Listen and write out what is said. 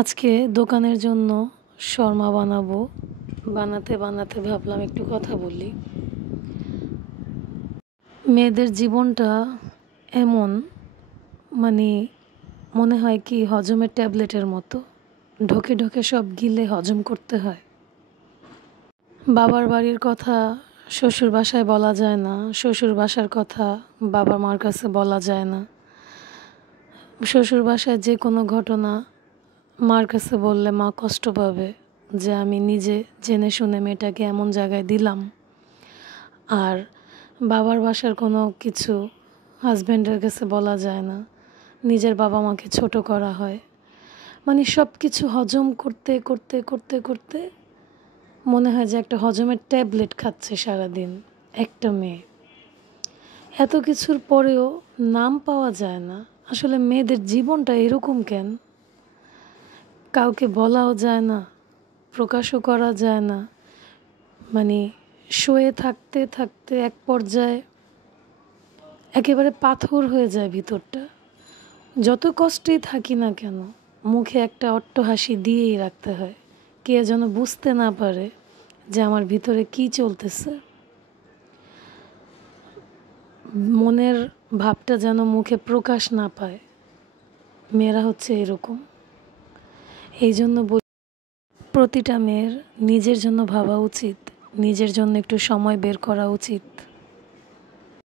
আজকে দোকানের জন্য শর্মা বানাবো। বানাতে বানাতে ভাবলাম একটু কথা বলি। মেয়েদের জীবনটা এমন, মানে মনে হয় কি হজমের ট্যাবলেটের মতো, ঢোকে ঢোকে সব গিলে হজম করতে হয়। বাবার বাড়ির কথা শ্বশুর বাসায় বলা যায় না, শ্বশুর বাসার কথা বাবা মার কাছে বলা যায় না। শ্বশুর বাসায় যে কোনো ঘটনা মার কাছে বললে মা কষ্ট পাবে যে আমি নিজে জেনে শুনে মেয়েটাকে এমন জায়গায় দিলাম। আর বাবার বাসার কোনো কিছু হাজব্যান্ডের কাছে বলা যায় না, নিজের বাবা মাকে ছোট করা হয়। মানে সব কিছু হজম করতে করতে করতে করতে মনে হয় যে একটা হজমের ট্যাবলেট খাচ্ছে সারাদিন একটা মেয়ে। এত কিছুর পরেও নাম পাওয়া যায় না। আসলে মেয়েদের জীবনটা এরকম কেন? কাউকে বলাও যায় না, প্রকাশও করা যায় না। মানে শুয়ে থাকতে থাকতে এক পর্যায়ে একেবারে পাথর হয়ে যায় ভিতরটা। যত কষ্টেই থাকি না কেন মুখে একটা অট্ট হাসি দিয়েই রাখতে হয়, কে যেন বুঝতে না পারে যে আমার ভিতরে কি চলতেছে। মনের ভাবটা যেন মুখে প্রকাশ না পায়। মেয়েরা হচ্ছে এরকম। এই জন্য প্রতিটা মেয়ের নিজের জন্য ভাবা উচিত, নিজের জন্য একটু সময় বের করা উচিত।